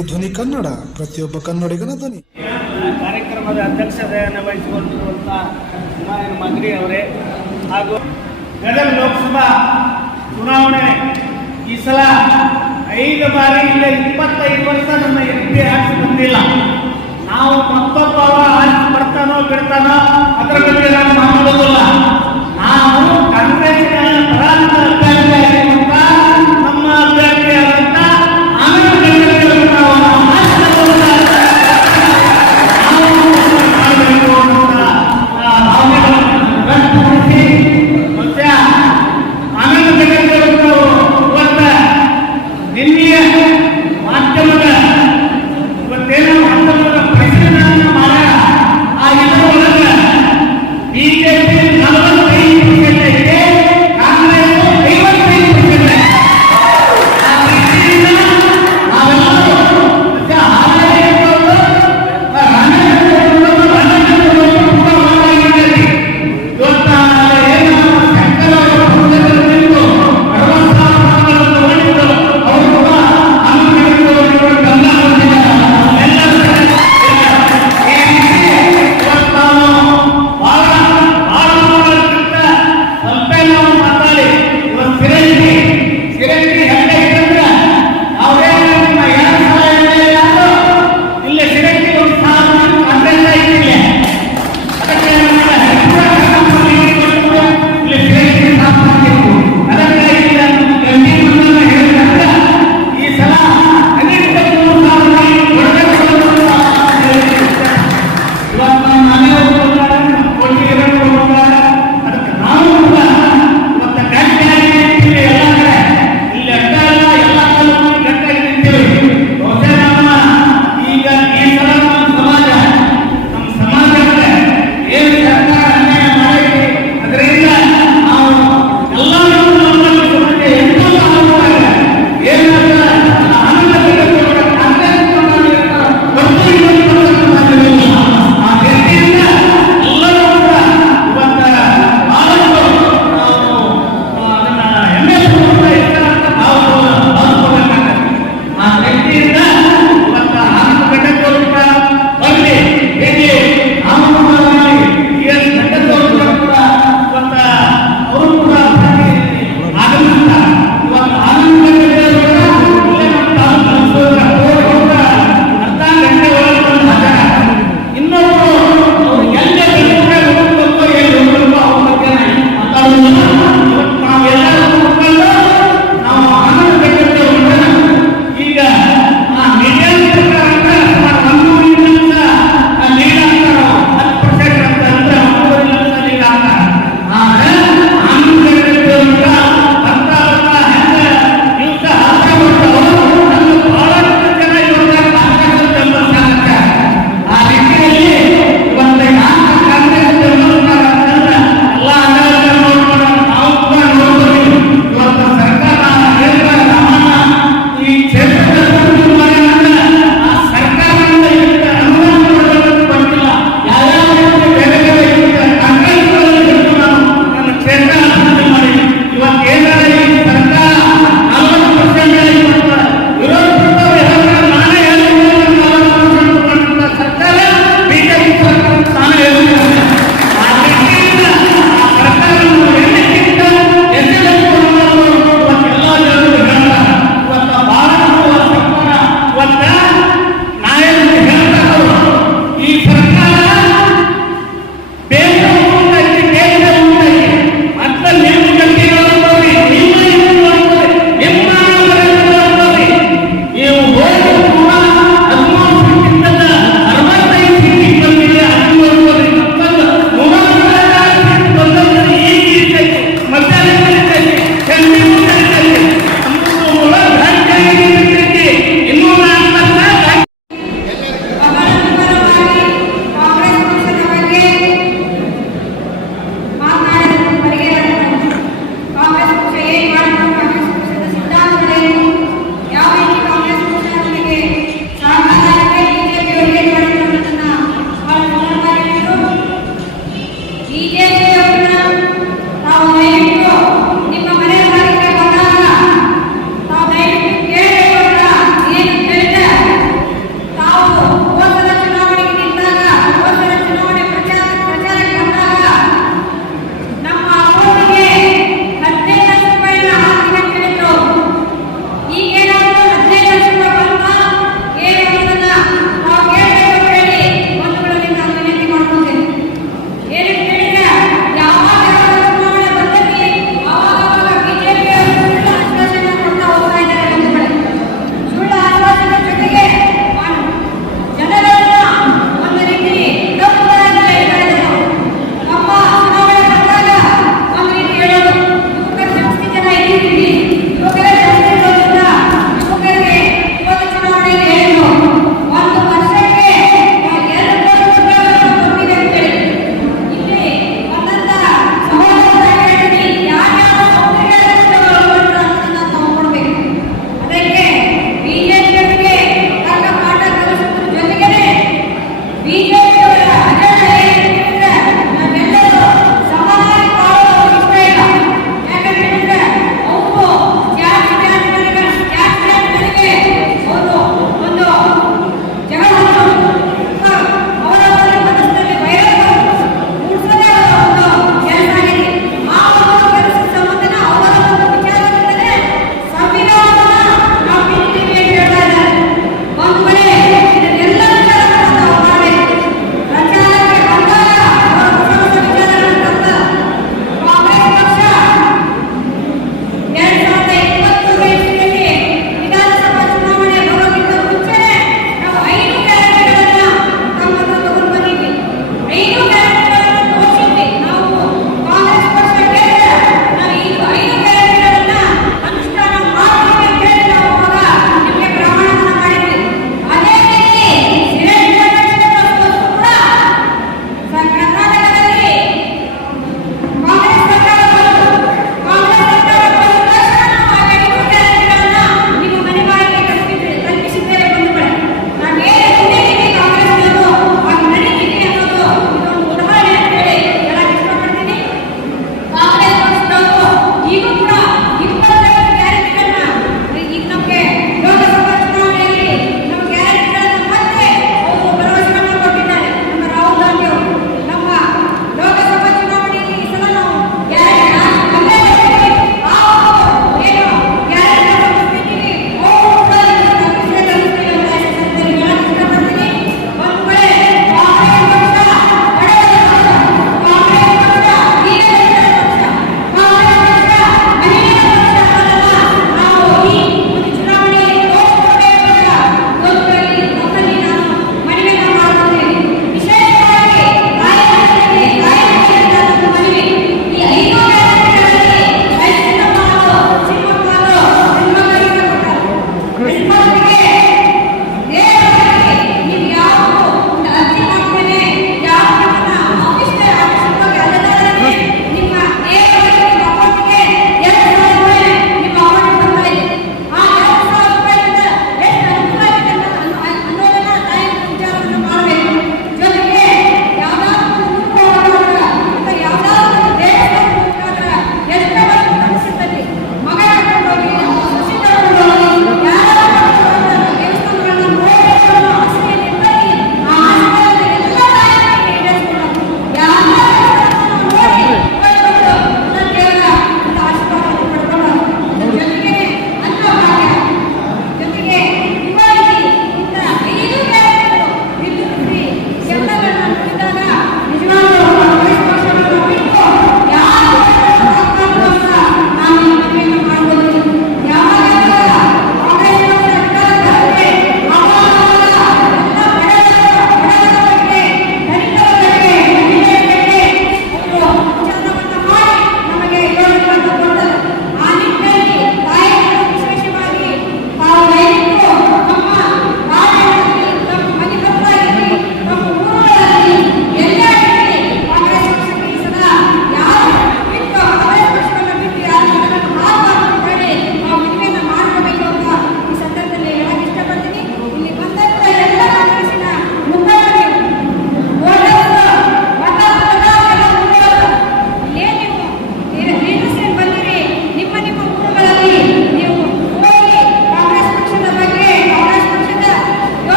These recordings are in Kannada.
ಇದು ಧ್ವನಿ ಕನ್ನಡ, ಪ್ರತಿಯೊಬ್ಬ ಕನ್ನಡಿಗನ ಧ್ವನಿ. ಕಾರ್ಯಕ್ರಮದ ಅಧ್ಯಕ್ಷತೆಯನ್ನು ವಹಿಸಿಕೊಂಡಿರುವಂಥ ಮಂತ್ರಿ ಅವರೇ ಹಾಗೂ ಗದಗ ಲೋಕಸಭಾ ಚುನಾವಣೆ ಈ ಸಲ ಐದು ಬಾರಿ ಇಲ್ಲ ಇಪ್ಪತ್ತೈದು ವರ್ಷ ನಮ್ಮ ಎಂ ಪಿ ಆಗಿ ಬಂದಿಲ್ಲ. ನಾವು ಮತ್ತೊಬ್ಬ ಆಚೆ ಬರ್ತಾನೋ ಬಿಡ್ತಾನೋ ಅದರ ಬಗ್ಗೆ ನಾನು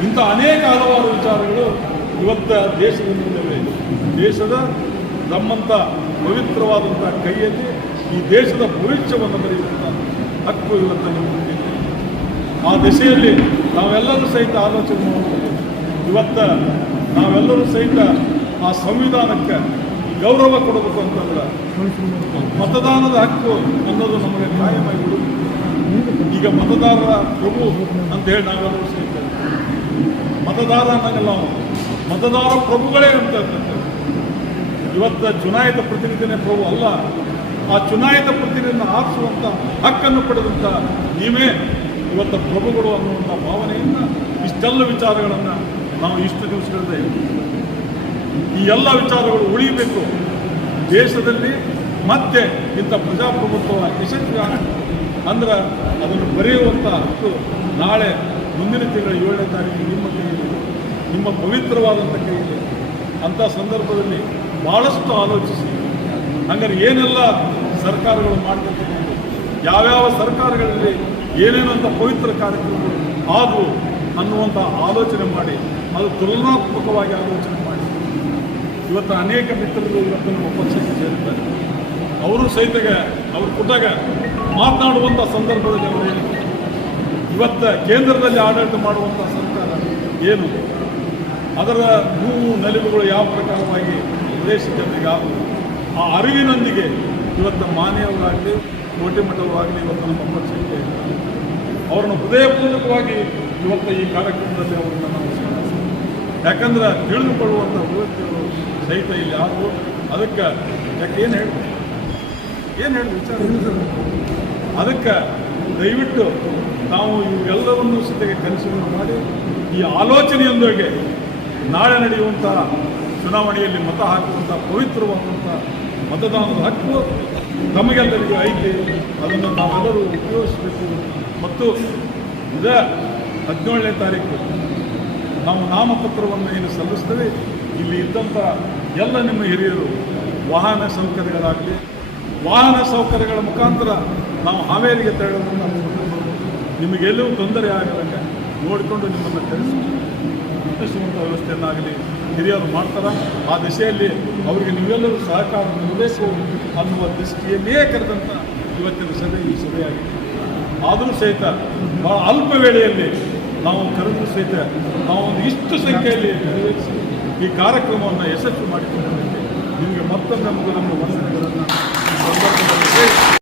ಇಂಥ ಅನೇಕ ಹಲವಾರು ವಿಚಾರಗಳು ಇವತ್ತ ದೇಶದ ಮುಂದೆ ದೇಶದ ನಮ್ಮಂಥ ಪವಿತ್ರವಾದಂಥ ಕೈಯಲ್ಲಿ ಈ ದೇಶದ ಭವಿಷ್ಯವನ್ನು ಬರೆಯುವಂಥ ಹಕ್ಕು ಇವತ್ತು ಮುಂದೆ ಆ ದಿಸೆಯಲ್ಲಿ ನಾವೆಲ್ಲರೂ ಸಹಿತ ಆಲೋಚನೆ ಮಾಡಬೇಕು ಇವತ್ತ ನಾವೆಲ್ಲರೂ ಸಹಿತ ಆ ಸಂವಿಧಾನಕ್ಕೆ ಗೌರವ ಕೊಡಬೇಕು ಅಂತಂದ್ರೆ ಮತದಾನದ ಹಕ್ಕು ಅನ್ನೋದು ನಮಗೆ ಕಾಯಮಾಗಿ ಈಗ ಮತದಾರರ ಪ್ರಭು ಅಂತ ಹೇಳಿ ನಾವೆಲ್ಲರೂ ಸೇರ್ತೇವೆ ಮತದಾರ ಅನ್ನಂಗಲ್ಲ ಮತದಾರ ಪ್ರಭುಗಳೇ ಅಂತ ಇವತ್ತು ಚುನಾಯಿತ ಪ್ರತಿನಿಧಿನೇ ಪ್ರಭು ಅಲ್ಲ. ಆ ಚುನಾಯಿತ ಪ್ರತಿನಿಧಿಯನ್ನು ಆರಿಸುವಂಥ ಹಕ್ಕನ್ನು ಪಡೆದಂಥ ನೀವೇ ಇವತ್ತ ಪ್ರಭುಗಳು ಅನ್ನುವಂಥ ಭಾವನೆಯಿಂದ ಇಷ್ಟೆಲ್ಲ ವಿಚಾರಗಳನ್ನು ನಾವು ಇಷ್ಟು ದಿವಸಗಳಿಂದ ಈ ಎಲ್ಲ ವಿಚಾರಗಳು ಉಳಿಯಬೇಕು ದೇಶದಲ್ಲಿ ಮತ್ತೆ ಇಂಥ ಪ್ರಜಾಪ್ರಭುತ್ವ ಯಶಸ್ವಿ ಆಗಬೇಕು ಅಂದ್ರೆ ಅದನ್ನು ಬರೆಯುವಂಥ ಹಕ್ಕು ನಾಳೆ ಮುಂದಿನ ತಿಂಗಳ ಏಳನೇ ತಾರೀಕು ನಿಮ್ಮ ಕೈಯಲ್ಲಿ ನಿಮ್ಮ ಪವಿತ್ರವಾದಂಥ ಕೈಯಲ್ಲಿ ಅಂಥ ಸಂದರ್ಭದಲ್ಲಿ ಭಾಳಷ್ಟು ಆಲೋಚಿಸಿ. ಹಂಗಾರೆ ಏನೆಲ್ಲ ಸರ್ಕಾರಗಳು ಮಾಡ್ಕೊಳ್ತಿದ್ದು ಯಾವ್ಯಾವ ಸರ್ಕಾರಗಳಲ್ಲಿ ಏನೇನಂತ ಪವಿತ್ರ ಕಾರ್ಯಕ್ರಮಗಳು ಆದವು ಅನ್ನುವಂಥ ಆಲೋಚನೆ ಮಾಡಿ, ಅದು ತುಲನಾತ್ಮಕವಾಗಿ ಆಲೋಚನೆ ಮಾಡಿ. ಇವತ್ತು ಅನೇಕ ಮಿತ್ರರು ಇವತ್ತು ನಮ್ಮ ಪಕ್ಷಕ್ಕೆ ಸೇರಿದ್ದಾರೆ. ಅವರು ಸಹಿತಗೆ ಅವ್ರ ಕೊಟ್ಟಾಗ ಮಾತನಾಡುವಂಥ ಸಂದರ್ಭದಲ್ಲಿ ಅವರು ಇವತ್ತ ಕೇಂದ್ರದಲ್ಲಿ ಆಡಳಿತ ಮಾಡುವಂಥ ಸರ್ಕಾರ ಏನು? ಅದರ ನೋವು ನಲಿವುಗಳು ಯಾವ ಪ್ರಕಾರವಾಗಿ ಪ್ರದೇಶ ಜನರಿಗೆ ಆಗುವುದು? ಆ ಅರಿವಿನೊಂದಿಗೆ ಇವತ್ತು ಮಾನ್ಯವರಾಗಲಿ ಕೋಟೆ ಮಠವರಾಗಲಿ ಇವತ್ತು ನಮ್ಮ ಪಕ್ಷಕ್ಕೆ ಅವರನ್ನು ಹೃದಯಪೂರ್ವಕವಾಗಿ ಇವತ್ತು ಈ ಕಾರ್ಯಕ್ರಮದಲ್ಲಿ ಅವರನ್ನು ನಾವು. ಯಾಕಂದ್ರೆ ತಿಳಿದುಕೊಳ್ಳುವಂಥ ವ್ಯವಸ್ಥೆಗಳು ಸಹಿತ ಇಲ್ಲಿ ಯಾರು ಅದಕ್ಕೆ ಯಾಕೆ ಏನು ಹೇಳಿ ಏನು ಹೇಳಿ ವಿಚಾರ. ಅದಕ್ಕೆ ದಯವಿಟ್ಟು ನಾವು ಇವೆಲ್ಲವನ್ನು ಸತೆಗೆ ಕನಸುಗಳನ್ನು ಮಾಡಿ ಈ ಆಲೋಚನೆಯೊಂದಿಗೆ ನಾಳೆ ನಡೆಯುವಂತಹ ಚುನಾವಣೆಯಲ್ಲಿ ಮತ ಹಾಕುವಂಥ ಪವಿತ್ರವಾದಂಥ ಮತದಾನದ ಹಕ್ಕು ತಮಗೆಲ್ಲರಿಗೂ ಐತಿ ಅದನ್ನು ನಾವೆಲ್ಲರೂ ಉಪಯೋಗಿಸಬೇಕು. ಮತ್ತು ಇದೇ ಹದಿನೇಳನೇ ತಾರೀಕು ನಾವು ನಾಮಪತ್ರವನ್ನು ಏನು ಸಲ್ಲಿಸ್ತೇವೆ, ಇಲ್ಲಿ ಇದ್ದಂಥ ಎಲ್ಲ ನಿಮ್ಮ ಹಿರಿಯರು ವಾಹನ ಸೌಕರ್ಯಗಳಾಗಲಿ, ವಾಹನ ಸೌಕರ್ಯಗಳ ಮುಖಾಂತರ ನಾವು ಹಾವೇರಿಗೆ ತೆರಳೋದನ್ನು ನಿಮಗೆಲ್ಲೂ ನಿಮಗೆಲ್ಲವೂ ತೊಂದರೆ ಆಗದಂಗೆ ನೋಡಿಕೊಂಡು ನಿಮ್ಮನ್ನು ಕರೆಸಿ ಮುಟ್ಟಿಸುವಂಥ ವ್ಯವಸ್ಥೆಯನ್ನಾಗಲಿ ಹಿರಿಯರು ಮಾಡ್ತಾರೆ? ಆ ದಿಸೆಯಲ್ಲಿ ಅವರಿಗೆ ನೀವೆಲ್ಲರೂ ಸಹಕಾರ ನೀಡಬೇಕು ಅನ್ನುವ ದೃಷ್ಟಿಯಲ್ಲಿಯೇ ಕರೆದಂಥ ಇವತ್ತಿನ ಸಭೆ ಈ ಸಭೆಯಾಗಿದೆ. ಆದರೂ ಸಹಿತ ಬಹಳ ಅಲ್ಪ ವೇಳೆಯಲ್ಲಿ ನಾವು ಕರೆದರೂ ಸಹಿತ ನಾವು ಒಂದು ಇಷ್ಟು ಸಂಖ್ಯೆಯಲ್ಲಿ ನೆರವೇರಿಸಿ ಈ ಕಾರ್ಯಕ್ರಮವನ್ನು ಯಶಸ್ವಿ ಮಾಡಿಕೊಂಡಿದ್ದೇವೆ ನಿಮಗೆ ಮತ್ತೊಮ್ಮೆ ನಮಗೆ ನಮ್ಮ ವಂದನೆಗಳನ್ನು ಸಂದರ್ಭದಲ್ಲಿ